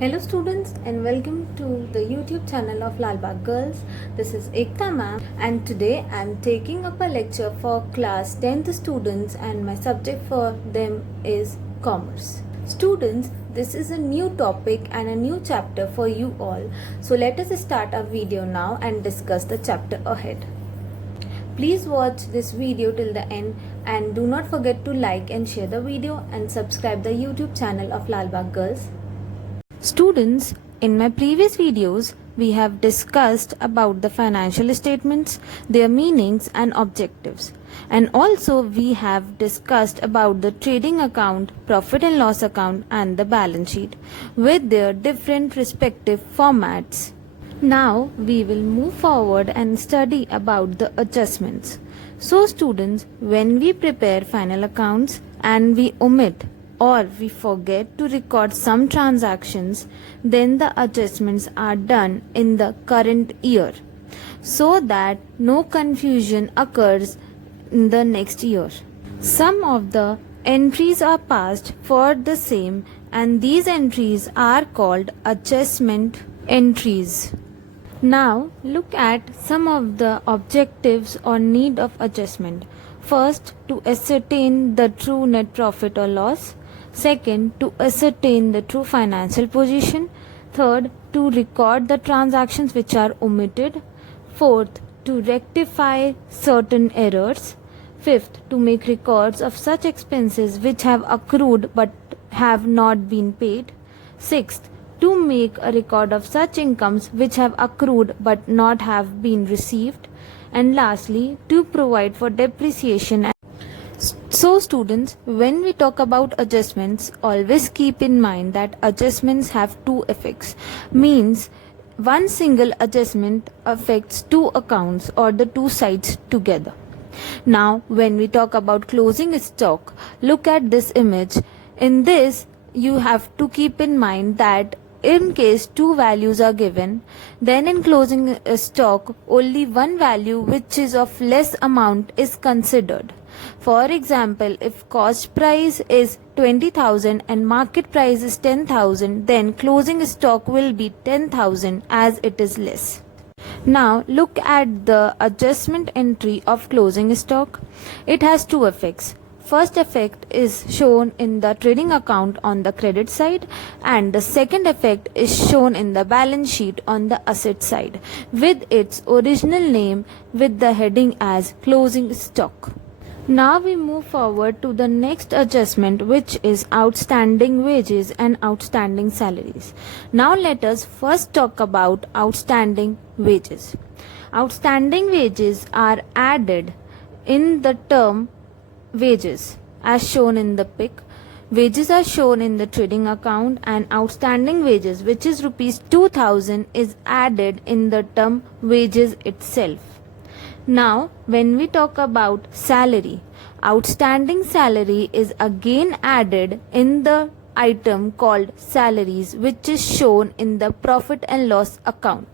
Hello students and welcome to the YouTube channel of Lalbagh Girls. This is Ekta ma'am and today I am taking up a lecture for class 10th students and my subject for them is commerce. Students, this is a new topic and a new chapter for you all. So let us start our video now and discuss the chapter ahead. Please watch this video till the end and do not forget to like and share the video and subscribe the YouTube channel of Lalbagh Girls. Students, in my previous videos, we have discussed about the financial statements, their meanings and objectives. And also we have discussed about the trading account, profit and loss account and the balance sheet with their different respective formats. Now we will move forward and study about the adjustments. So students, when we prepare final accounts and we omit or we forget to record some transactions, then the adjustments are done in the current year so that no confusion occurs in the next year. Some of the entries are passed for the same and these entries are called adjustment entries. Now look at some of the objectives or need of adjustment. First, to ascertain the true net profit or loss. Second, to ascertain the true financial position. Third, to record the transactions which are omitted. Fourth, to rectify certain errors. Fifth, to make records of such expenses which have accrued but have not been paid. Sixth, to make a record of such incomes which have accrued but not have been received. And lastly, to provide for depreciation. So students, when we talk about adjustments, always keep in mind that adjustments have two effects. Means one single adjustment affects two accounts or the two sides together. Now when we talk about closing stock, look at this image. In this you have to keep in mind that in case two values are given, then in closing stock only one value which is of less amount is considered. For example, if cost price is 20,000 and market price is 10,000, then closing stock will be 10,000 as it is less. Now look at the adjustment entry of closing stock. It has two effects. First effect is shown in the trading account on the credit side and the second effect is shown in the balance sheet on the asset side with its original name with the heading as closing stock. Now we move forward to the next adjustment, which is outstanding wages and outstanding salaries. Now let us first talk about outstanding wages. Outstanding wages are added in the term wages as shown in the pic. Wages are shown in the trading account and outstanding wages, which is rupees 2000, is added in the term wages itself. Now when we talk about salary, outstanding salary is again added in the item called salaries, which is shown in the profit and loss account.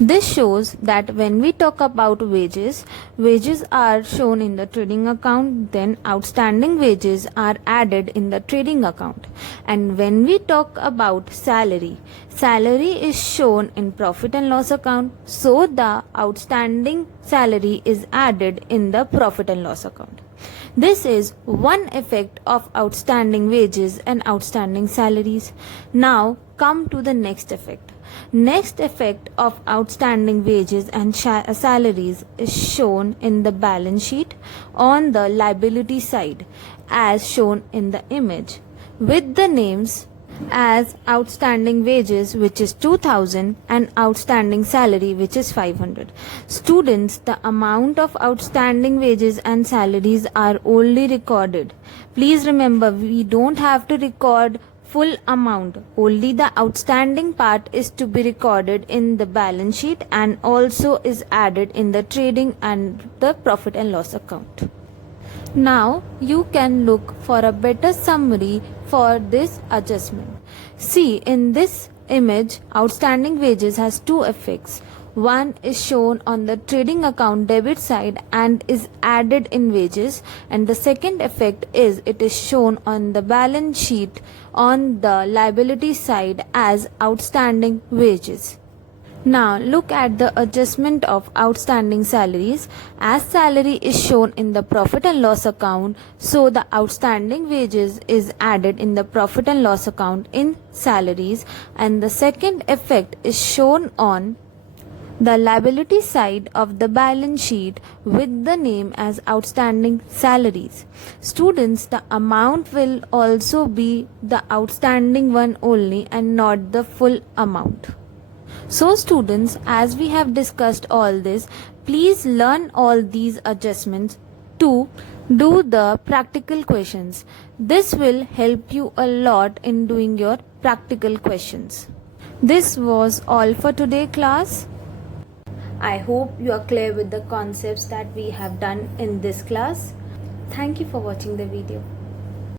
This shows that when we talk about wages, wages are shown in the trading account, then outstanding wages are added in the trading account. And when we talk about salary, salary is shown in profit and loss account, so the outstanding salary is added in the profit and loss account. This is one effect of outstanding wages and outstanding salaries. Now come to the next effect. Next effect of outstanding wages and salaries is shown in the balance sheet on the liability side as shown in the image with the names as outstanding wages, which is 2000, and outstanding salary, which is 500. Students, the amount of outstanding wages and salaries are only recorded. Please remember, we don't have to record full amount. Only the outstanding part is to be recorded in the balance sheet and also is added in the trading and the profit and loss account. Now you can look for a better summary for this adjustment. See, in this image, outstanding wages has two effects. One is shown on the trading account debit side and is added in wages, and the second effect is it is shown on the balance sheet on the liability side as outstanding wages. Now look at the adjustment of outstanding salaries. As salary is shown in the profit and loss account, so the outstanding wages is added in the profit and loss account in salaries, and the second effect is shown on the liability side of the balance sheet with the name as outstanding salaries. Students, the amount will also be the outstanding one only and not the full amount. So students, as we have discussed all this, please learn all these adjustments to do the practical questions. This will help you a lot in doing your practical questions. This was all for today, class. I hope you are clear with the concepts that we have done in this class. Thank you for watching the video.